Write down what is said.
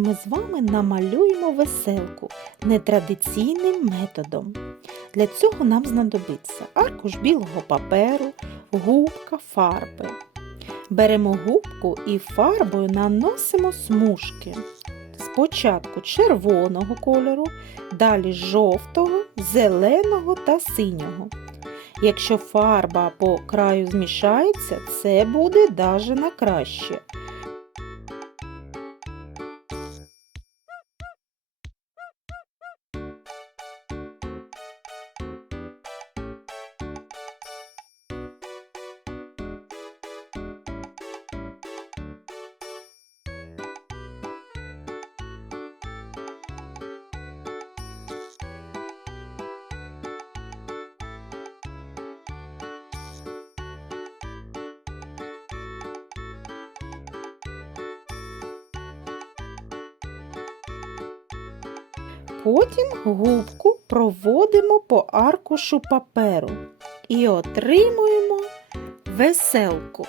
ми з вами намалюємо веселку нетрадиційним методом. Для цього нам знадобиться аркуш білого паперу, губка, фарби. Беремо губку і фарбою наносимо смужки. Спочатку червоного кольору, далі жовтого, зеленого та синього. Якщо фарба по краю змішається, це буде даже на краще. Потім губку проводимо по аркушу паперу і отримуємо веселку.